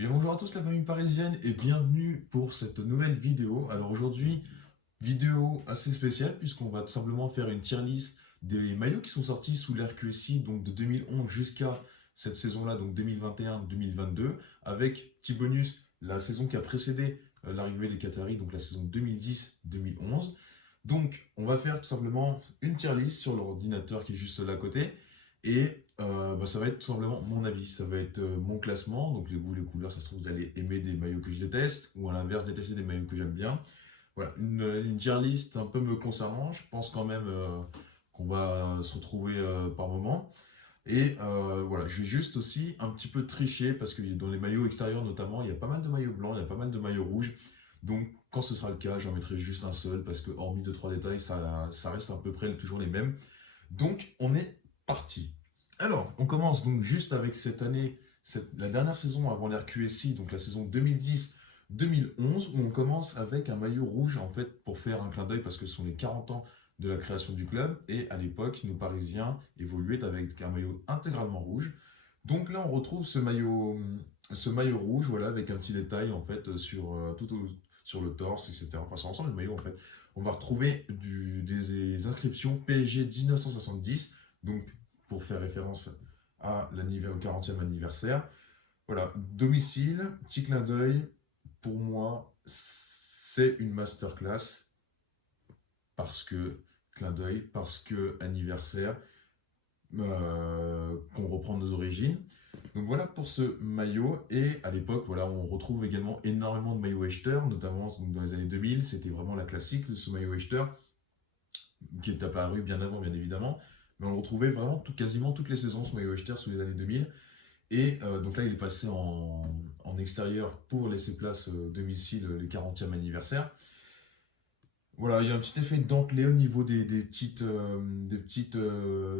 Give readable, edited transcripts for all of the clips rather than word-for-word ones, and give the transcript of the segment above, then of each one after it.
Et bonjour à tous la famille parisienne et bienvenue pour cette nouvelle vidéo. Alors aujourd'hui, vidéo assez spéciale puisqu'on va tout simplement faire une tier list des maillots qui sont sortis sous l'ère QSI, donc de 2011 jusqu'à cette saison-là, donc 2021-2022, avec petit bonus la saison qui a précédé l'arrivée des Qataris, donc la saison 2010-2011. Donc on va faire tout simplement une tier list sur l'ordinateur qui est juste là à côté. Et ça va être tout simplement mon avis, ça va être mon classement, donc les goûts, les couleurs, ça se trouve vous allez aimer des maillots que je déteste, ou à l'inverse détester des maillots que j'aime bien. Voilà, une tier list un peu me concernant, je pense quand même qu'on va se retrouver par moment. Et voilà, je vais juste aussi un petit peu tricher, parce que dans les maillots extérieurs notamment, il y a pas mal de maillots blancs, il y a pas mal de maillots rouges. Donc quand ce sera le cas, j'en mettrai juste un seul, parce que hormis 2-3 détails, ça reste à peu près toujours les mêmes. Donc on est parti. Alors, on commence donc juste avec cette année, la dernière saison avant l'ère QSI, donc la saison 2010-2011, où on commence avec un maillot rouge, en fait, pour faire un clin d'œil, parce que ce sont les 40 ans de la création du club, et à l'époque, nos Parisiens évoluaient avec un maillot intégralement rouge. Donc là, on retrouve ce maillot rouge, voilà, avec un petit détail, en fait, sur le torse, etc. Enfin, sur l'ensemble du maillot, en fait. On va retrouver des inscriptions PSG 1970, donc pour faire référence au 40e anniversaire. Voilà, domicile, petit clin d'œil, pour moi, c'est une masterclass parce que clin d'œil, parce que anniversaire, qu'on reprend nos origines. Donc voilà pour ce maillot. Et à l'époque, voilà, on retrouve également énormément de maillots Echter, notamment donc dans les années 2000. C'était vraiment la classique de ce maillot Echter, qui est apparu bien avant, bien évidemment. Mais on le retrouvait vraiment quasiment toutes les saisons, ce maillot Echter, sous les années 2000. Et donc là, il est passé en extérieur pour laisser place domicile les 40e anniversaire. Voilà, il y a un petit effet dentelé au niveau des petites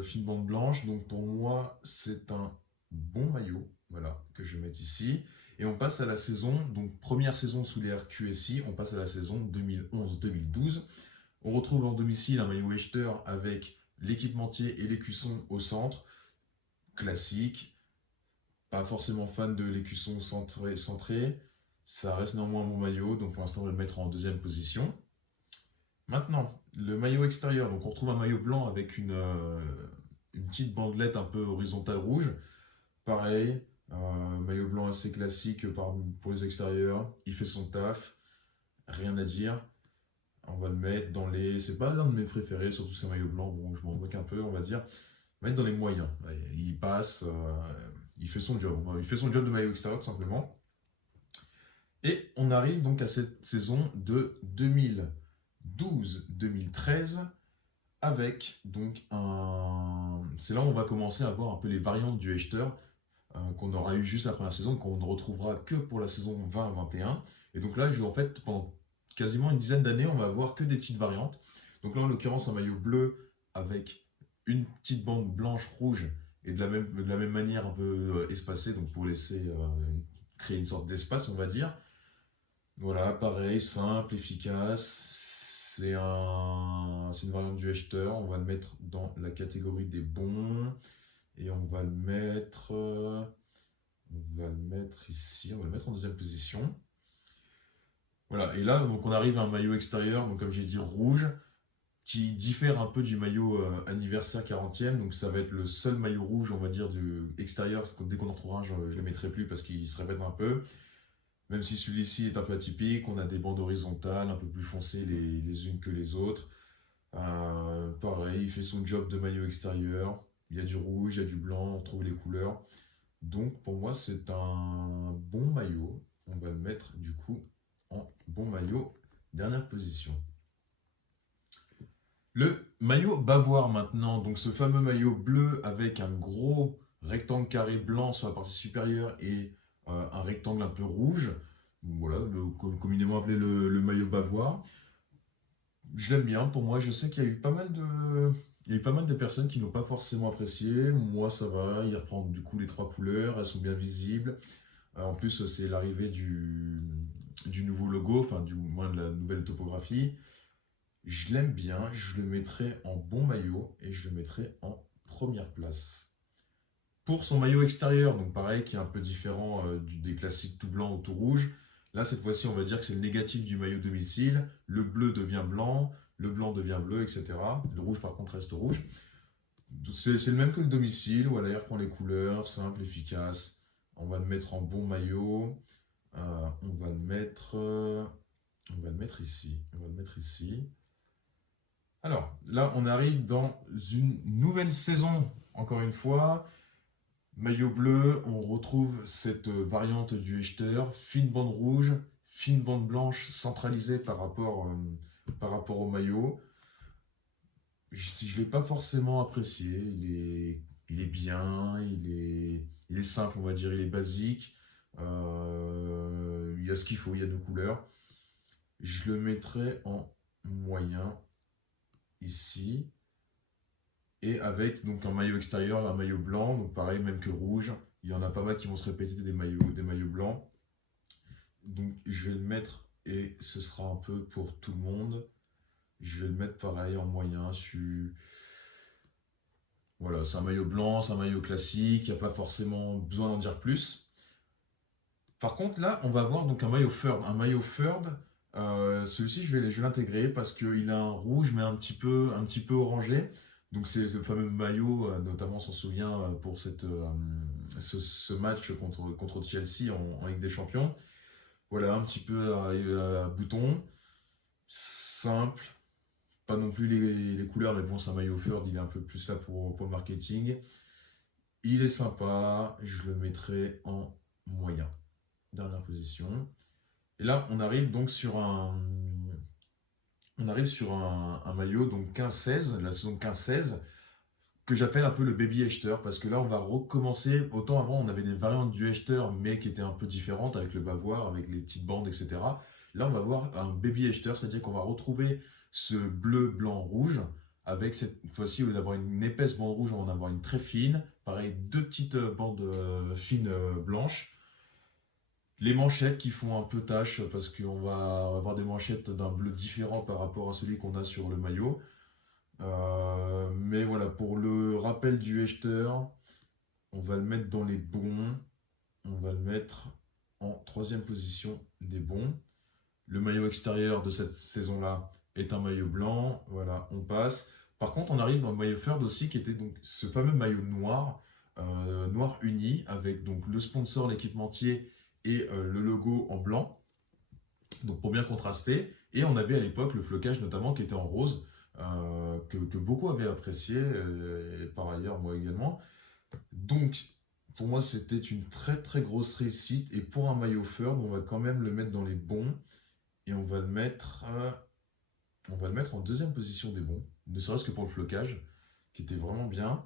fines bandes blanches. Donc pour moi, c'est un bon maillot, voilà, que je vais mettre ici. Et on passe à la saison, donc première saison sous l'ère QSI, on passe à la saison 2011-2012. On retrouve en domicile un maillot Echter avec l'équipementier et l'écusson au centre, classique. Pas forcément fan de l'écusson centré. Ça reste néanmoins mon maillot, donc pour l'instant on va le mettre en deuxième position. Maintenant, le maillot extérieur, donc on retrouve un maillot blanc avec une petite bandelette un peu horizontale rouge. Pareil, maillot blanc assez classique pour les extérieurs. Il fait son taf, rien à dire. On va le mettre dans les. C'est pas l'un de mes préférés, surtout ces maillots blancs. Bon, je m'en moque un peu, on va dire. On va mettre dans les moyens. Il passe, il fait son job. Il fait son job de maillot extérieur, tout simplement. Et on arrive donc à cette saison de 2012-2013 avec donc un. C'est là où on va commencer à voir un peu les variantes du Echter qu'on aura eu juste après la saison, qu'on ne retrouvera que pour la saison 20-21. Et donc là, en fait, pendant quasiment une dizaine d'années, on va avoir que des petites variantes. Donc là, en l'occurrence, un maillot bleu avec une petite bande blanche-rouge et de la même manière un peu espacée, donc pour laisser créer une sorte d'espace, on va dire. Voilà, pareil, simple, efficace. C'est une variante du Echter. On va le mettre dans la catégorie des bons. Et on va le mettre ici. On va le mettre en deuxième position. Voilà, et là, donc on arrive à un maillot extérieur, donc comme j'ai dit, rouge, qui diffère un peu du maillot anniversaire 40e. Donc ça va être le seul maillot rouge, on va dire, du extérieur. Dès qu'on en trouvera un, je ne le mettrai plus parce qu'il se répète un peu. Même si celui-ci est un peu atypique, on a des bandes horizontales un peu plus foncées les unes que les autres. Pareil, il fait son job de maillot extérieur. Il y a du rouge, il y a du blanc, on trouve les couleurs. Donc pour moi, c'est un bon maillot. On va le mettre du coup en bon maillot, dernière position. Le maillot Bavoir maintenant, donc ce fameux maillot bleu avec un gros rectangle carré blanc sur la partie supérieure et un rectangle un peu rouge. Voilà, communément appelé le maillot Bavoir. Je l'aime bien, pour moi, je sais qu'il y a eu pas mal de personnes qui n'ont pas forcément apprécié. Moi, ça va, il reprend du coup les trois couleurs, elles sont bien visibles. En plus, c'est l'arrivée du nouveau logo, enfin du moins de la nouvelle topographie. Je l'aime bien, je le mettrai en bon maillot et je le mettrai en première place. Pour son maillot extérieur, donc pareil, qui est un peu différent des classiques tout blanc ou tout rouge. Là, cette fois-ci, on va dire que c'est le négatif du maillot domicile. Le bleu devient blanc, le blanc devient bleu, etc. Le rouge, par contre, reste rouge. C'est le même que le domicile. Voilà, il reprend les couleurs, simple, efficace. On va le mettre en bon maillot. On va le mettre, ici. On va le mettre ici. Alors, là, on arrive dans une nouvelle saison, encore une fois. Maillot bleu, on retrouve cette variante du Hechter, fine bande rouge, fine bande blanche centralisée par rapport au maillot. Je ne l'ai pas forcément apprécié, il est bien, il est simple, on va dire, il est basique. Il y a ce qu'il faut, il y a deux couleurs. Je le mettrai en moyen ici. Et avec donc un maillot extérieur, un maillot blanc, donc pareil, même que rouge. Il y en a pas mal qui vont se répéter des maillots blancs. Donc je vais le mettre et ce sera un peu pour tout le monde. Je vais le mettre pareil en moyen. Voilà, c'est un maillot blanc, c'est un maillot classique, il n'y a pas forcément besoin d'en dire plus. Par contre là, on va avoir donc un maillot Furb. Un maillot Furb, celui-ci je vais l'intégrer parce qu'il a un rouge mais un petit peu orangé. Donc c'est ce fameux maillot, notamment on s'en souvient pour ce match contre Chelsea en Ligue des Champions. Voilà, un petit peu à bouton, simple, pas non plus les couleurs, mais bon, c'est un maillot Furb, il est un peu plus là pour le marketing. Il est sympa, je le mettrai en moyen. Dernière position. Et là, on arrive donc sur un maillot, donc 15-16, la saison 15-16, que j'appelle un peu le baby Hechter, parce que là, on va recommencer. Autant avant, on avait des variantes du Hechter, mais qui étaient un peu différentes, avec le bavoire, avec les petites bandes, etc. Là, on va voir un baby Hechter, c'est-à-dire qu'on va retrouver ce bleu, blanc, rouge, avec cette fois-ci, au lieu d'avoir une épaisse bande rouge, on va en avoir une très fine. Pareil, deux petites bandes fines blanches. Les manchettes qui font un peu tache parce qu'on va avoir des manchettes d'un bleu différent par rapport à celui qu'on a sur le maillot. Mais voilà, pour le rappel du Hechter, on va le mettre dans les bons. On va le mettre en troisième position des bons. Le maillot extérieur de cette saison-là est un maillot blanc. Voilà, on passe. Par contre, on arrive dans le maillot Furb aussi, qui était donc ce fameux maillot noir, noir uni, avec donc le sponsor, l'équipementier et le logo en blanc, donc pour bien contraster. Et on avait à l'époque le flocage notamment qui était en rose, que beaucoup avaient apprécié, et par ailleurs moi également. Donc pour moi c'était une très très grosse réussite, et pour un maillot Furb on va quand même le mettre dans les bons, et on va le mettre en deuxième position des bons, ne serait-ce que pour le flocage, qui était vraiment bien.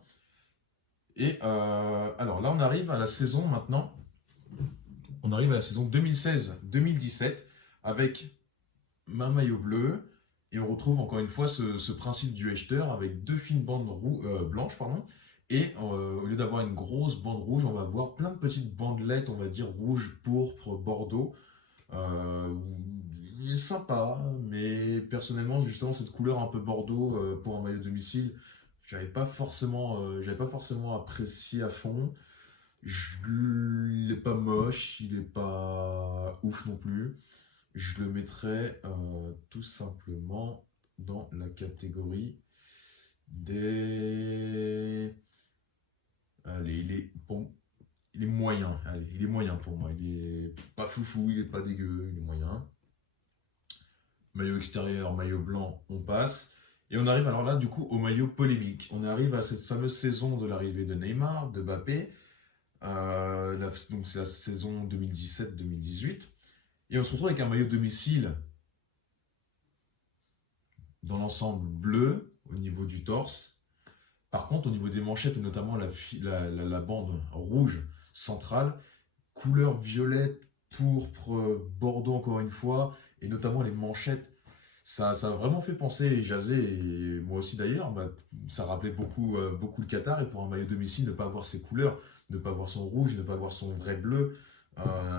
Et alors là on arrive à la saison maintenant. On arrive à la saison 2016-2017 avec un maillot bleu, et on retrouve encore une fois ce principe du Hechter avec deux fines bandes blanches, pardon, et au lieu d'avoir une grosse bande rouge, on va avoir plein de petites bandelettes, on va dire rouge, pourpre, bordeaux. Il est sympa, mais personnellement, justement, cette couleur un peu bordeaux pour un maillot domicile, j'avais pas forcément apprécié à fond. Il n'est pas moche, il n'est pas ouf non plus. Je le mettrais tout simplement dans la catégorie des... Allez, il est moyen. Allez, il est moyen pour moi. Il est pas foufou, il est pas dégueu, il est moyen. Maillot extérieur, maillot blanc, on passe. Et on arrive alors là, du coup, au maillot polémique. On arrive à cette fameuse saison de l'arrivée de Neymar, de Mbappé. Donc c'est la saison 2017-2018. Et on se retrouve avec un maillot domicile dans l'ensemble bleu au niveau du torse. Par contre, au niveau des manchettes, et notamment la bande rouge centrale, couleur violette, pourpre, bordeaux encore une fois, et notamment les manchettes, ça a vraiment fait penser Jazé, et moi aussi d'ailleurs, ça rappelait beaucoup le Qatar, et pour un maillot domicile, ne pas avoir ses couleurs, ne pas avoir son rouge, ne pas avoir son vrai bleu,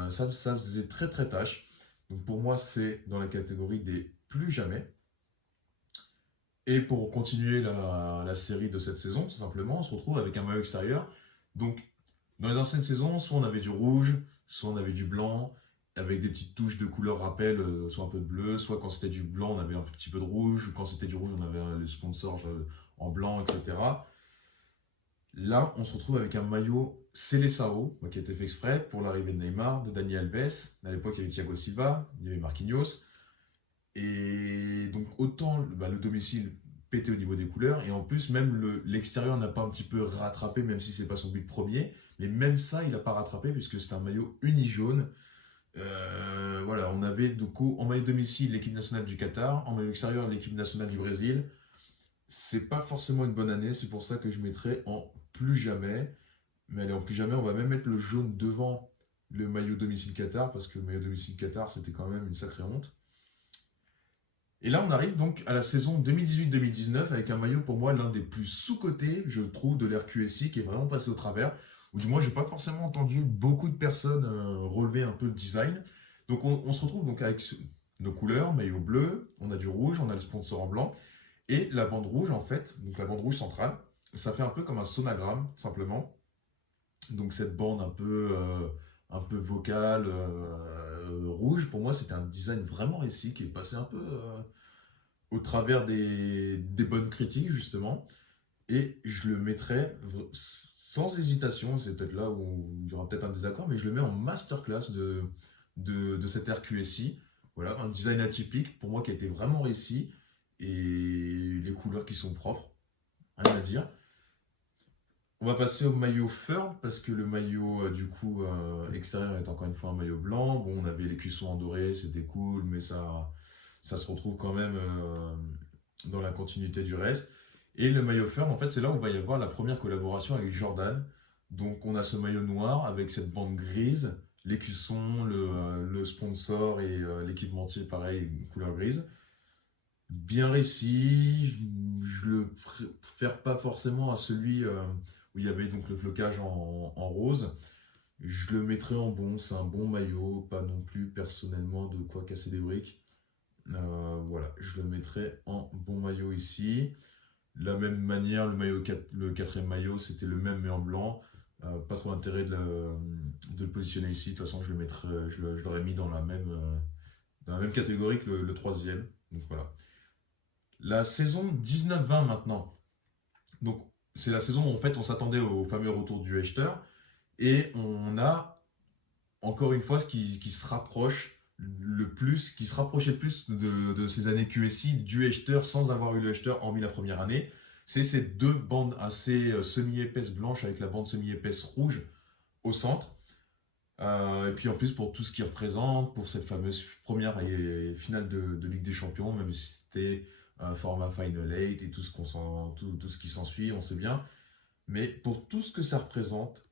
ça faisait très très tâche. Donc pour moi, c'est dans la catégorie des plus jamais. Et pour continuer la série de cette saison, tout simplement, on se retrouve avec un maillot extérieur, donc Dans les anciennes saisons, soit on avait du rouge, soit on avait du blanc, avec des petites touches de couleur rappel, soit un peu de bleu, soit quand c'était du blanc, on avait un petit peu de rouge, ou quand c'était du rouge, on avait le sponsor en blanc, etc. Là, on se retrouve avec un maillot Seleção, qui a été fait exprès pour l'arrivée de Neymar, de Dani Alves. À l'époque, il y avait Thiago Silva, il y avait Marquinhos. Et donc, autant le domicile pété au niveau des couleurs, et en plus, même l'extérieur n'a pas un petit peu rattrapé, même si c'est pas son but premier. Mais même ça, il n'a pas rattrapé, puisque c'est un maillot uni-jaune. Voilà, on avait du coup en maillot domicile l'équipe nationale du Qatar, en maillot extérieur l'équipe nationale du Brésil. C'est pas forcément une bonne année, c'est pour ça que je mettrais en plus jamais. Mais allez, en plus jamais, on va même mettre le jaune devant le maillot domicile Qatar, parce que le maillot domicile Qatar, c'était quand même une sacrée honte. Et là, on arrive donc à la saison 2018-2019 avec un maillot pour moi l'un des plus sous-cotés, je trouve, de l'RQSI, qui est vraiment passé au travers. Ou du moins, j'ai pas forcément entendu beaucoup de personnes relever un peu le design. Donc, on se retrouve donc avec nos couleurs, maillot bleu, on a du rouge, on a le sponsor en blanc. Et la bande rouge, en fait, donc la bande rouge centrale, ça fait un peu comme un sonagramme, simplement. Donc cette bande un peu vocale, rouge, pour moi, c'était un design vraiment réussi qui est passé un peu au travers des bonnes critiques, justement. Et je le mettrais sans hésitation, c'est peut-être là où il y aura peut-être un désaccord, mais je le mets en masterclass de cette RQSI. Voilà, un design atypique pour moi qui a été vraiment réussi et les couleurs qui sont propres, rien à dire. On va passer au maillot Fur parce que le maillot du coup extérieur est encore une fois un maillot blanc. Bon, on avait les cuissons en doré, c'était cool, mais ça se retrouve quand même dans la continuité du reste. Et le maillot Fur, en fait, c'est là où il va y avoir la première collaboration avec Jordan. Donc, on a ce maillot noir avec cette bande grise, l'écusson, le sponsor et l'équipementier, pareil, couleur grise. Bien réussi, je le préfère pas forcément à celui où il y avait donc le flocage en rose. Je le mettrais en bon, c'est un bon maillot, pas non plus personnellement de quoi casser des briques. Voilà, je le mettrais en bon maillot ici. De la même manière, le quatrième maillot, c'était le même mais en blanc. Pas trop intérêt de le positionner ici. De toute façon, je l'aurais mis dans la même catégorie que le troisième. Donc voilà. La saison 19-20 maintenant. Donc c'est la saison où en fait on s'attendait au fameux retour du Hechter. Et on a encore une fois ce qui se rapproche le plus, qui se rapprochait le plus de ces années QSI du Hechter sans avoir eu le Hechter hormis la première année. C'est ces deux bandes assez semi-épaisses blanches avec la bande semi-épaisse rouge au centre. Et puis en plus pour tout ce qu'il représente, pour cette fameuse première et finale de Ligue des Champions, même si c'était format Final 8 et tout ce qui s'ensuit, on sait bien. Mais pour tout ce que ça représente,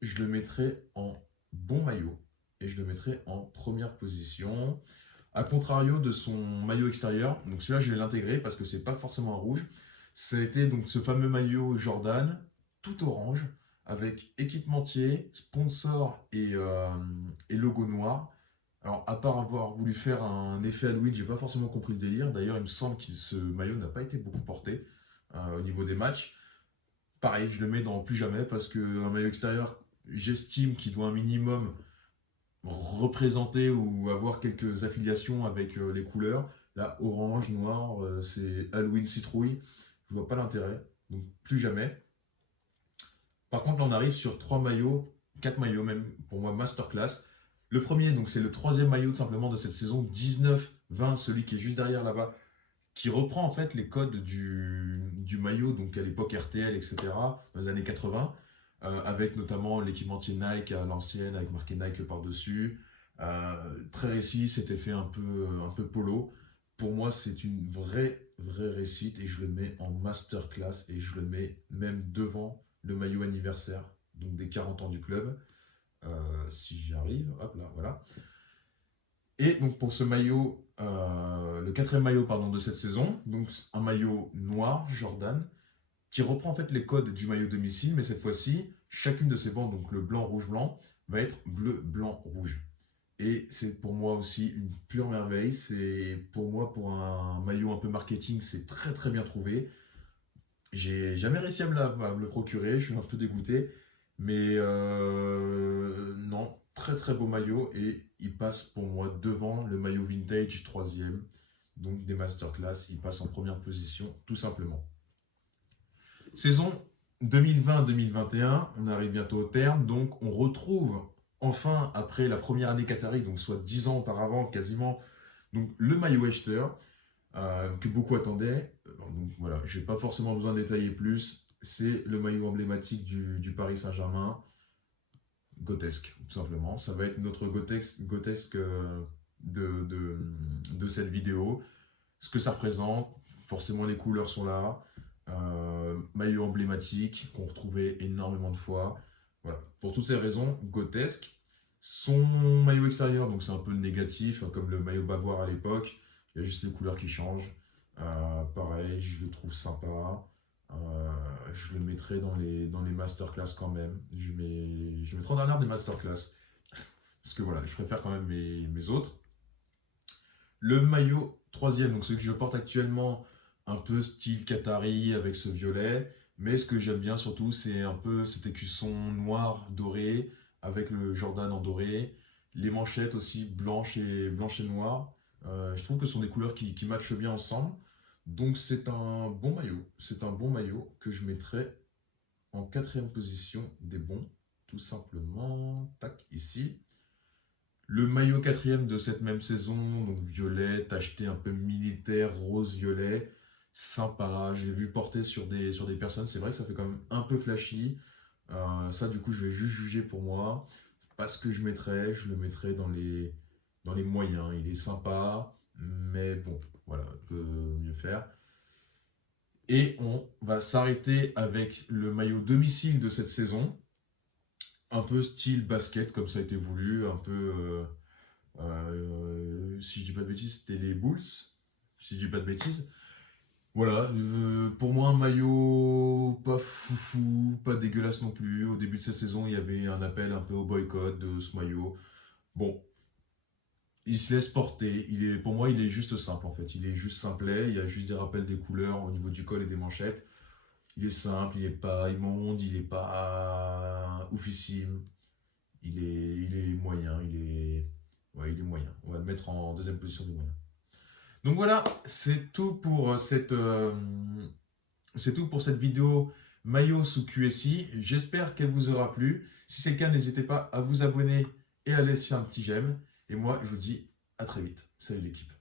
je le mettrais en bon maillot et je le mettrais en première position. A contrario de son maillot extérieur, donc celui-là je vais l'intégrer parce que c'est pas forcément un rouge. Ça a été donc ce fameux maillot Jordan, tout orange, avec équipementier, sponsor et logo noir. Alors, à part avoir voulu faire un effet Halloween, j'ai pas forcément compris le délire. D'ailleurs, il me semble que ce maillot n'a pas été beaucoup porté au niveau des matchs. Pareil, je le mets dans plus jamais parce qu'un maillot extérieur, j'estime qu'il doit un minimum représenter ou avoir quelques affiliations avec les couleurs. Là, orange, noir, c'est Halloween citrouille. Je vois pas l'intérêt, donc plus jamais. Par contre, là, on arrive sur 3 maillots, 4 maillots même, pour moi, masterclass. Le premier, donc c'est le troisième maillot tout simplement de cette saison 19-20, celui qui est juste derrière là-bas, qui reprend en fait les codes du maillot, donc à l'époque RTL, etc., dans les années 80, avec notamment l'équipementier Nike à l'ancienne, avec marqué Nike par-dessus. Très réussi, c'était fait un peu polo. Pour moi, c'est une vraie réussite et je le mets en masterclass et je le mets même devant le maillot anniversaire, donc des 40 ans du club. Si j'y arrive, hop là, voilà. Et donc pour ce maillot, le quatrième maillot pardon, de cette saison, donc un maillot noir Jordan, qui reprend en fait les codes du maillot domicile, mais cette fois-ci, chacune de ces bandes, donc le blanc, rouge, blanc, va être bleu, blanc, rouge. Et c'est pour moi aussi une pure merveille. C'est pour moi, pour un maillot un peu marketing, c'est très très bien trouvé. J'ai jamais réussi à me le procurer, je suis un peu dégoûté. Mais non, très très beau maillot et il passe pour moi devant le maillot vintage troisième, donc des masterclass, il passe en première position tout simplement. Saison 2020-2021, on arrive bientôt au terme, donc on retrouve enfin après la première année Qatari, donc soit 10 ans auparavant quasiment, donc le maillot Echter que beaucoup attendaient. Donc voilà, je n'ai pas forcément besoin de détailler plus. C'est le maillot emblématique du Paris Saint-Germain, Gotesque, tout simplement. Ça va être notre Gotesque de cette vidéo. Ce que ça représente, forcément les couleurs sont là. Maillot emblématique qu'on retrouvait énormément de fois. Voilà. Pour toutes ces raisons, Gotesque. Son maillot extérieur, donc c'est un peu négatif, comme le maillot bavois à l'époque. Il y a juste les couleurs qui changent. Pareil, je le trouve sympa. Je le mettrai dans les masterclass quand même. Je le mettrai en dernière des masterclass. Parce que voilà, je préfère quand même mes autres. Le maillot troisième, donc celui que je porte actuellement, un peu style Qatari avec ce violet. Mais ce que j'aime bien surtout, c'est un peu cet écusson noir doré avec le Jordan en doré. Les manchettes aussi blanches et noires. Je trouve que ce sont des couleurs qui matchent bien ensemble. Donc c'est un bon maillot. C'est un bon maillot que je mettrai en quatrième position des bons. Tout simplement. Tac, ici. Le maillot quatrième de cette même saison, donc violet, tacheté un peu militaire, rose-violet, sympa. J'ai vu porter sur des personnes, c'est vrai que ça fait quand même un peu flashy. Ça, du coup, je vais juste juger pour moi. Pas ce que je le mettrai dans les moyens. Il est sympa, mais bon, voilà, on peut mieux faire. Et on va s'arrêter avec le maillot domicile de cette saison. Un peu style basket, comme ça a été voulu, un peu... si je dis pas de bêtises, c'était les Bulls, si je dis pas de bêtises. Voilà, pour moi un maillot pas foufou, pas dégueulasse non plus. Au début de cette saison, il y avait un appel un peu au boycott de ce maillot. Bon, il se laisse porter. Pour moi, il est juste simple en fait. Il est juste simplet. Il y a juste des rappels des couleurs au niveau du col et des manchettes. Il est simple, il n'est pas immonde, il n'est pas oufissime. Il est moyen, ouais, il est moyen. On va le mettre en deuxième position de moyen. Donc voilà, c'est tout pour cette vidéo maillot sous QSI. J'espère qu'elle vous aura plu. Si c'est le cas, n'hésitez pas à vous abonner et à laisser un petit j'aime. Et moi, je vous dis à très vite. Salut l'équipe.